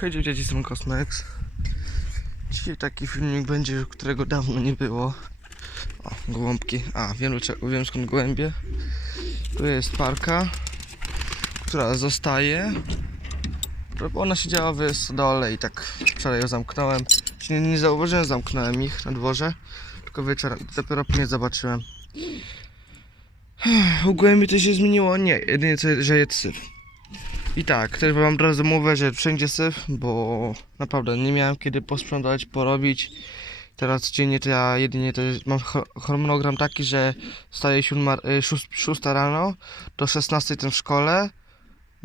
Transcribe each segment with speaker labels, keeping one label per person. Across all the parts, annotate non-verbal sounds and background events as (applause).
Speaker 1: Hej dzieci, jestem Cosmex. Dzisiaj taki filmik będzie, którego dawno nie było. O, gołąbki. A, wiem, wiem skąd gołębie. Tu jest parka, która zostaje. Ona siedziała w stodole i tak wczoraj ją zamknąłem. Nie, nie zauważyłem, zamknąłem ich na dworze. Tylko wieczorem, dopiero później zobaczyłem. U gołębi to się zmieniło? Nie, jedynie co, że syf. I tak, też wam od razu mówię, że wszędzie syf, bo naprawdę nie miałem kiedy posprzątać, porobić. Teraz codziennie to ja jedynie to jest, mam harmonogram taki, że wstaję 6 rano, do 16 jestem w szkole.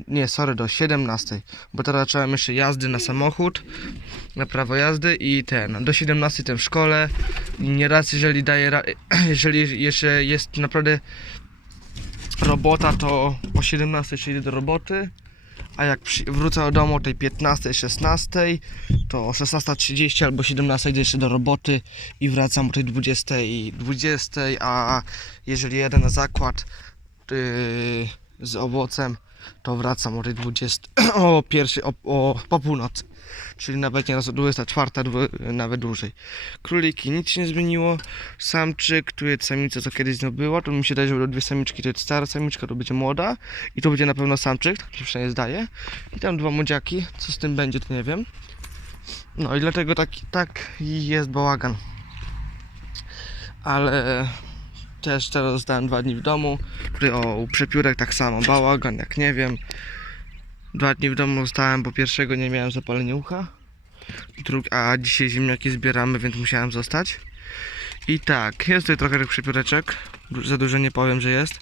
Speaker 1: Nie, sorry, do 17, bo teraz zacząłem jeszcze jazdy na samochód, na prawo jazdy i ten, do 17 jestem w szkole. Nieraz jeżeli daję, (clears throat) jeżeli jeszcze jest naprawdę robota, to o 17 jeszcze idę do roboty. A jak wrócę do domu o tej 15, 16, to o 16.30 albo 17 idę jeszcze do roboty i wracam o tej 20, 20 a jeżeli jadę na zakład yy, z owocem, to wracam o tej 20, (clears throat) o pierwszej, o, o, po północy. Czyli nawet nieraz o 24, dwu- nawet dłużej. Króliki nic się nie zmieniło. Samczyk, tu jest samica, co kiedyś no była. To mi się daje, że będą dwie samiczki, to jest stara samiczka, to będzie młoda. I to będzie na pewno samczyk, tak się przynajmniej zdaje. I tam dwa młodziaki, co z tym będzie, to nie wiem. No i dlatego tak, tak jest bałagan. Ale też teraz zostałem dwa dni w domu. Tutaj o, przepiórek tak samo, bałagan, jak nie wiem. Dwa dni w domu zostałem, bo pierwszego nie miałem zapalenia ucha. Drug, a dzisiaj ziemniaki zbieramy, więc musiałem zostać. I tak, jest tutaj trochę tych przepióreczek. Du- Za dużo nie powiem, że jest.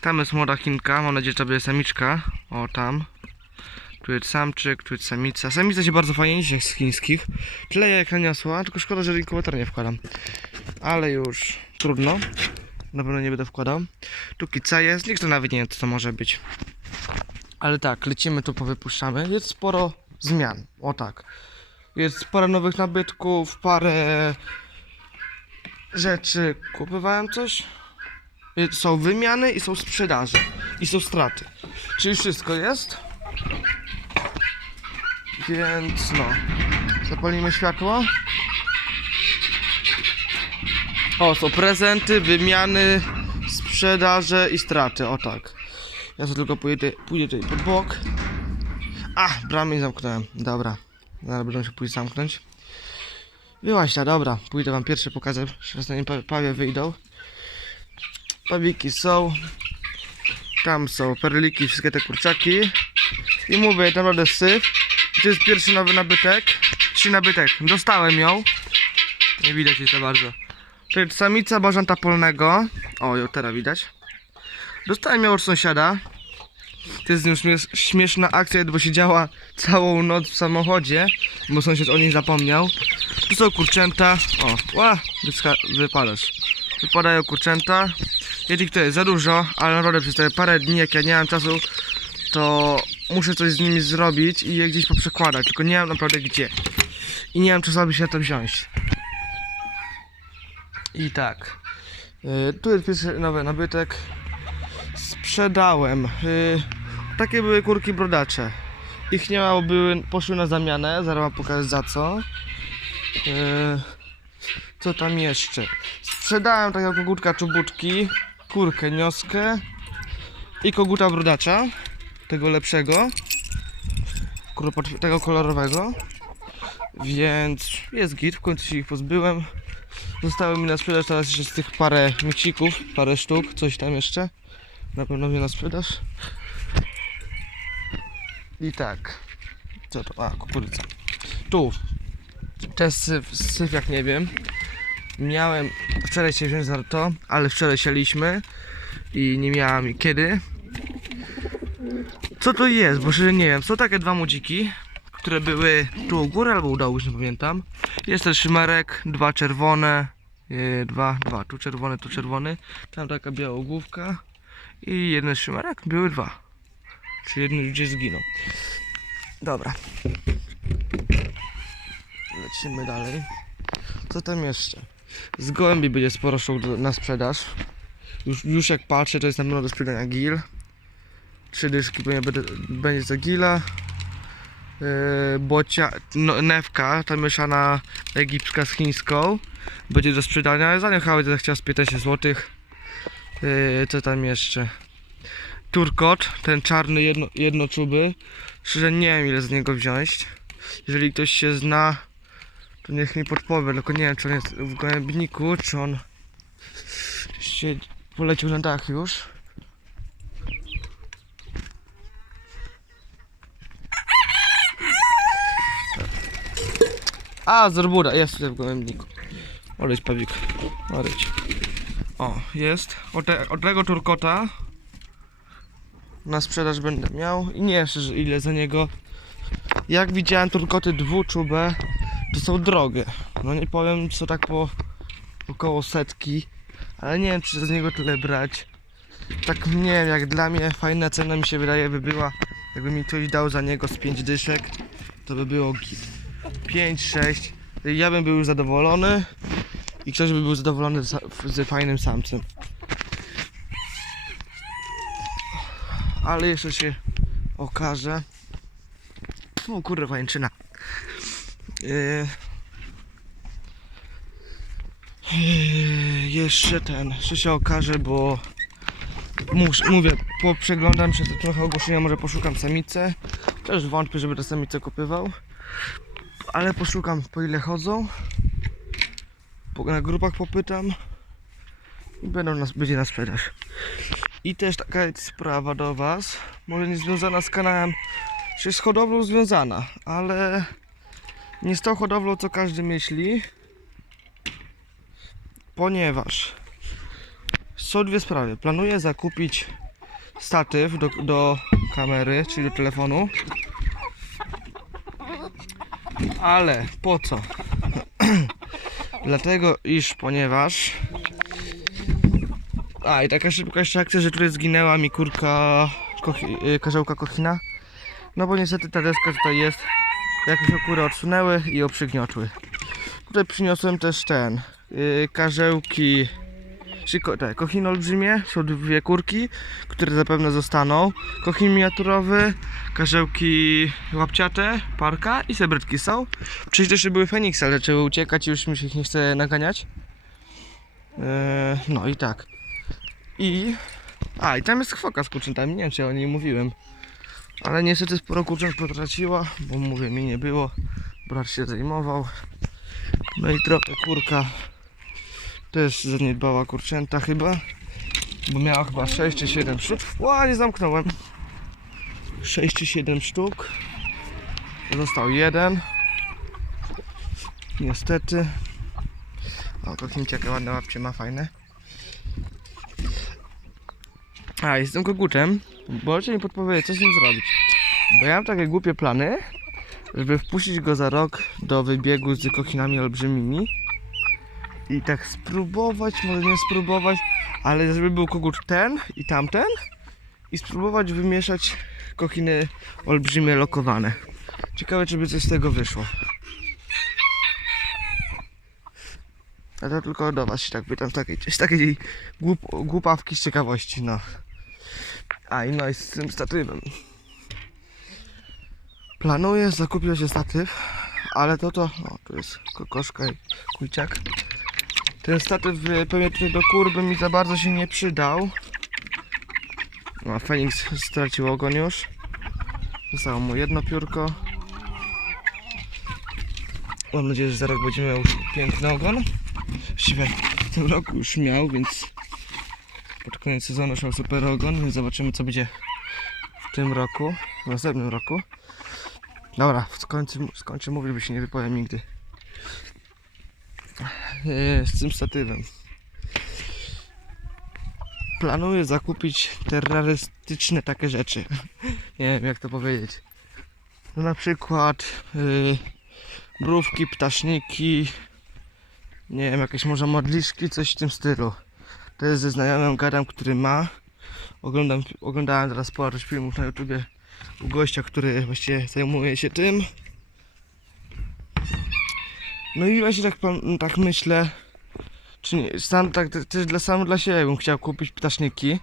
Speaker 1: Tam jest młoda chinka, mam nadzieję, że to będzie samiczka. O, tam. Tu jest samczyk, tu jest samica. Samica się bardzo fajnie niesie z chińskich. Tyle jak naniosła, tylko szkoda, że inkubator nie wkładam. Ale już trudno. Na pewno nie będę wkładał. Tu kica jest, nikt to nawet nie wie, co to może być. Ale tak, lecimy tu, powypuszczamy. Jest sporo zmian. O tak. Jest parę nowych nabytków, parę rzeczy. Kupowałem coś? Y, Są wymiany i są sprzedaże. I są straty. Czyli wszystko jest. Więc no. Zapalimy światło. O, są prezenty, wymiany, sprzedaże i straty. O tak. Ja sobie tylko pójdę, pójdę tutaj pod bok. A, bramę nie zamknąłem. Dobra. Zaraz będę się pójść zamknąć. Byłaś ta, dobra. Pójdę wam pierwszy pokazać. Zanim pa- pawie wyjdą. Pawiki są. Tam są perliki, wszystkie te kurczaki. I mówię, naprawdę syf. To jest pierwszy nowy nabytek. Trzy nabytek. Dostałem ją. Nie widać jej za bardzo. To jest samica bażanta polnego. O, ją teraz widać. Dostałem ją od sąsiada. To jest już śmies- śmieszna akcja, bo siedziała całą noc w samochodzie, bo sąsiad o niej zapomniał. Tu są kurczęta. O, ła, wypadasz. Wypadają kurczęta. Jeśli to jest za dużo, ale naprawdę przez te parę dni, jak ja nie mam czasu, to muszę coś z nimi zrobić i je gdzieś poprzekładać, tylko nie mam naprawdę gdzie. I nie mam czasu, aby się na to wziąć. I tak. Y, tu jest pierwszy nowy nabytek. Sprzedałem. Y, takie były kurki brodacze. Ich nie mało, były, poszły na zamianę. Zaraz wam pokażę za co. Y, co tam jeszcze? Sprzedałem takiego kogutka czubutki, kurkę nioskę i koguta brodacza. Tego lepszego. Tego kolorowego. Więc jest git, w końcu się ich pozbyłem. Zostały mi na sprzedaż teraz jeszcze z tych parę miksików, parę sztuk, coś tam jeszcze. Na pewno mnie na sprzedaż. I tak. Co to? A, kukurydza. Tu. Ten syf, syf jak nie wiem. Miałem wczoraj się wziąć za to, ale wczoraj sialiśmy i nie miałam kiedy. Co to jest? Bo szczerze nie wiem. Są takie dwa młodziki, które były tu u góry albo u dołu, już nie pamiętam. Jest też szymerek, dwa czerwone, e, dwa, dwa, tu czerwony, tu czerwony, tam taka biała główka i jeden szymerek, były dwa. Czy jeden gdzieś zginął. Dobra. Lecimy dalej. Co tam jeszcze? Z gołębi będzie sporo sztuk na sprzedaż. Już, już jak patrzę, to jest na pewno do sprzedania gil. Trzy dyszki będzie, będzie za gila. yy, bocia, no, newka, ta mieszana egipska z chińską. Będzie do sprzedania, za nią chyba będę chciał z 15 zł. Yy, co tam jeszcze? Turkot, ten czarny jedno, jednoczuby. Szczerze nie wiem ile z niego wziąć. Jeżeli ktoś się zna, to niech mi podpowie, tylko nie wiem czy on jest w gołębniku, czy on się poleciał na dach już. A, Zorbuda, jest w gołębniku. Odejdź, Pawik. Odejdź. O, jest. Od, te, od tego turkota na sprzedaż będę miał i nie wiem szczerze ile za niego. Jak widziałem turkoty dwuczube, to są drogie. No nie powiem co tak po około setki, ale nie wiem czy z niego tyle brać. Tak nie wiem, jak dla mnie fajna cena mi się wydaje by była, jakby mi ktoś dał za niego z 5 dyszek, to by było 5, 6. Ja bym był zadowolony i ktoś by był zadowolony z, z fajnym samcem. Ale jeszcze się okaże. O kurde, pańczyna. Yy... Yy, jeszcze ten, jeszcze się okaże, bo mus, mówię, poprzeglądam się trochę ogłoszenia, może poszukam samicę. Też wątpię, żeby tę samicę kupywał. Ale poszukam po ile chodzą. Na grupach popytam. I będą nas, będzie sprzedaż. I też taka jest sprawa do Was. Może nie związana z kanałem, czy z hodowlą związana, ale nie z tą hodowlą, co każdy myśli. Ponieważ są dwie sprawy. Planuję zakupić statyw do, do kamery, czyli do telefonu. Ale po co? (clears throat) Dlatego, iż ponieważ. A i taka szybka jeszcze akcja, że tutaj zginęła mi kurka kochi, y, karzełka kochina. No bo niestety ta deska tutaj jest. Jakieś okury odsunęły i ją przygniotły. Tutaj przyniosłem też ten. Yy, karzełki. Czy ko, te, kochin olbrzymie, są dwie kurki, które zapewne zostaną. Kochin miniaturowy, karzełki łapciate, parka i sebrytki są. Przecież jeszcze były Feniksy, ale zaczęły uciekać i już mi się ich nie chce naganiać. Yy, no i tak. I... A, i tam jest chwoka z kurczętami, nie wiem czy ja o niej mówiłem. Ale niestety sporo kurcząt potraciła, bo mówię, mi nie było. Brat się zajmował. No i trochę kurka też zaniedbała kurczęta chyba. Bo miała chyba 6 czy 7 sztuk. Ła, nie zamknąłem. 6 czy 7 sztuk. Został jeden. Niestety. O, kochnięcie ładne łapcie ma fajne. A, jestem kogutem. Możecie mi podpowiedzieć, co z nim zrobić. Bo ja mam takie głupie plany, żeby wpuścić go za rok do wybiegu z kochinami olbrzymimi. I tak spróbować, może nie spróbować, ale żeby był kogut ten i tamten. I spróbować wymieszać kochiny olbrzymie lokowane. Ciekawe, czy by coś z tego wyszło. A to tylko do was się tak pytam, z takiej, z takiej głup, głupawki z ciekawości, no. A i no i z tym statywem. Planuję zakupić się statyw, ale to to, o tu jest kokoszka i kujciak. Ten statyw y, pewnie do kur by mi za bardzo się nie przydał. No, Feniks stracił ogon już. Zostało mu jedno piórko. Mam nadzieję, że za rok będzie miał piękny ogon. Właściwie w tym roku już miał, więc pod koniec sezonu już miał super ogon, więc zobaczymy co będzie w tym roku, w następnym roku. Dobra, skończę, skończę mówić, bo się nie wypowiem nigdy. Z tym statywem. Planuję zakupić terrorystyczne takie rzeczy. (laughs) Nie wiem jak to powiedzieć. No na przykład yy, mrówki, ptaszniki, nie wiem, jakieś może modliszki, coś w tym stylu. To jest ze znajomym gadam, który ma. Oglądam, oglądałem teraz sporo filmów na YouTubie u gościa, który właściwie zajmuje się tym. No i właśnie tak, tak myślę, czy nie, sam tak też dla sam dla siebie bym chciał kupić ptaszniki.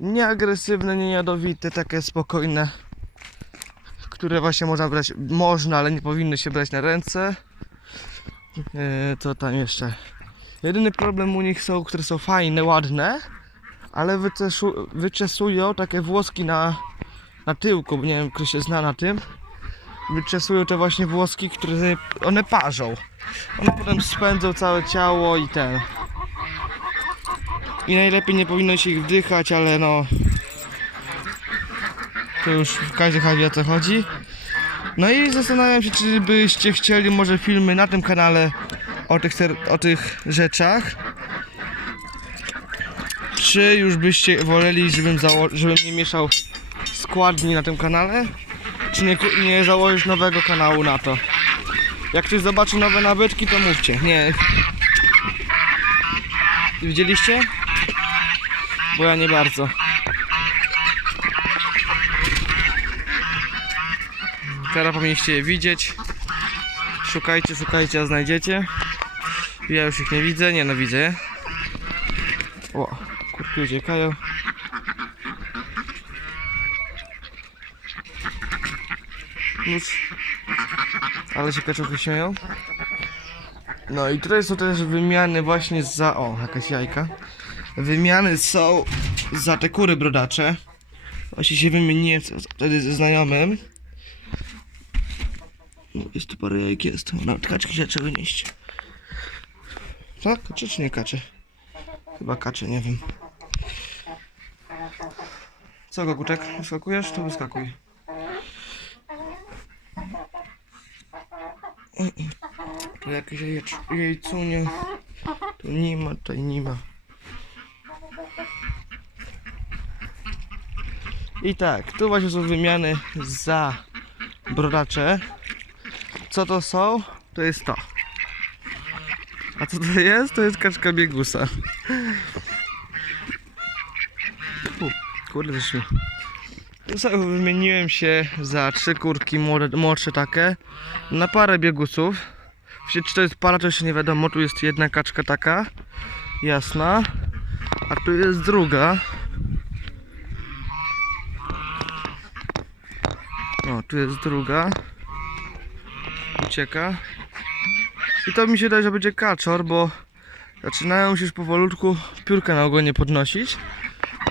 Speaker 1: Nie jadowite, takie spokojne, które właśnie można brać, można, ale nie powinno się brać na ręce. E, co tam jeszcze? Jedyny problem u nich są, które są fajne, ładne, ale wycesu, wyczesują takie włoski na, na tyłku, nie wiem, kto się zna na tym. Wyczesują te właśnie włoski, które one parzą. One potem spędzą całe ciało i ten. I najlepiej nie powinno się ich wdychać, ale no. To już każdy wie o co chodzi. No i zastanawiam się, czy byście chcieli może filmy na tym kanale o tych, o tych rzeczach. Czy już byście woleli, żebym, żebym nie mieszał składni na tym kanale? Czy nie, nie założyć nowego kanału na to? Jak ktoś zobaczy nowe nabytki, to mówcie. Nie. Widzieliście? Bo ja nie bardzo. Teraz powinniście je widzieć. Szukajcie, szukajcie, a znajdziecie. Ja już ich nie widzę, nie no widzę. O, kurki uciekają. Już. Ale się kaczuchy śmieją. No i tutaj są też wymiany właśnie za... O, jakaś jajka. Wymiany są za te kury brodacze. Właśnie się wymieniłem wtedy ze znajomym. No, jest tu parę jajek, jest. Nawet kaczki się trzeba nieść. Tak? Kacze czy nie kacze? Chyba kacze, nie wiem. Co, Gogutek? Wyskakujesz? To wyskakuj. Tu jakieś jajecz, jajcunie. Tu nie ma, tutaj nie ma. I tak, tu właśnie są wymiany za brodacze. Co to są? To jest to. A co to jest? To jest kaczka biegusa. U, kurde też mi. Wymieniłem się za trzy kurki młodsze takie na parę biegusów. Czy to jest para, to jeszcze nie wiadomo. Tu jest jedna kaczka taka, jasna, a tu jest druga. O, tu jest druga. Ucieka. I to mi się daje, że będzie kaczor, bo zaczynają się już powolutku piórka na ogonie podnosić.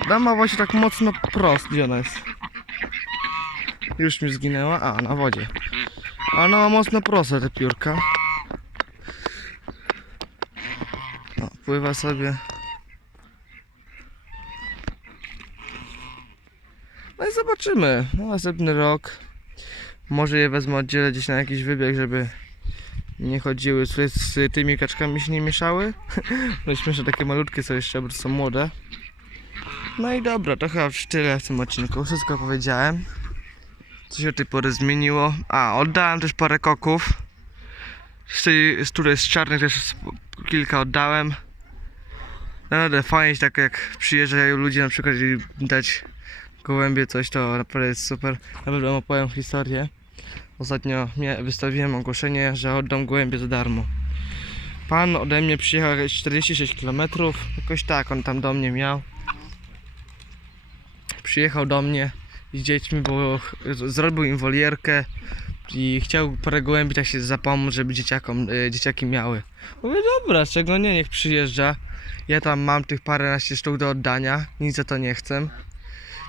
Speaker 1: Dama właśnie tak mocno prost, gdzie ona jest? Już mi zginęła, a na wodzie. A ma mocno proste te piórka. O, pływa sobie. No i zobaczymy. No, następny rok. Może je wezmę oddzielę gdzieś na jakiś wybieg, żeby nie chodziły z, z tymi kaczkami się nie mieszały. (laughs) No śmieszne takie malutkie są jeszcze, bo są młode. No i dobra, to chyba tyle w tym odcinku. Wszystko powiedziałem. Co się od tej pory zmieniło. A, oddałem też parę koków. Z, tej, z której z czarnych też kilka oddałem. Naprawdę fajnie, tak jak przyjeżdżają ludzie na przykład i dać gołębie coś, to naprawdę jest super. Nawet wam opowiem historię. Ostatnio wystawiłem ogłoszenie, że oddam gołębie za darmo. Pan ode mnie przyjechał jakieś 46 km, jakoś tak, on tam do mnie miał. Przyjechał do mnie z dziećmi, bo zrobił im wolierkę i chciał parę gołębi tak się zapomóc, żeby dzieciakom, y, dzieciaki miały. Mówię, dobra, czego nie, niech przyjeżdża. Ja tam mam tych paręnaście sztuk do oddania, nic za to nie chcę.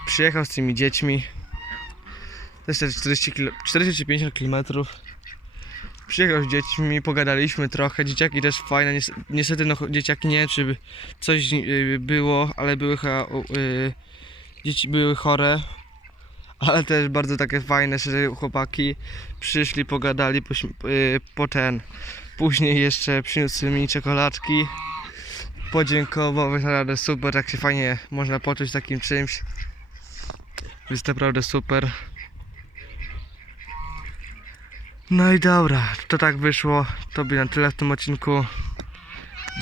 Speaker 1: Przyjechał z tymi dziećmi. Też te 40, kilo, 40 czy 50 km. Przyjechał z dziećmi, pogadaliśmy trochę. Dzieciaki też fajne. nies- Niestety, no, dzieciaki nie czy coś y, było, ale były chyba. y, dzieci były chore. Ale też bardzo takie fajne, że chłopaki przyszli, pogadali po, y, po ten. Później jeszcze przyniósł mi czekoladki. Podziękował, naprawdę super, tak się fajnie można poczuć takim czymś. Jest naprawdę super. No i dobra, to tak wyszło. To by na tyle w tym odcinku.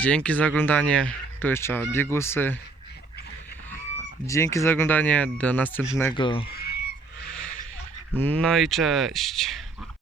Speaker 1: Dzięki za oglądanie. Tu jeszcze biegusy. Dzięki za oglądanie. Do następnego. No i cześć.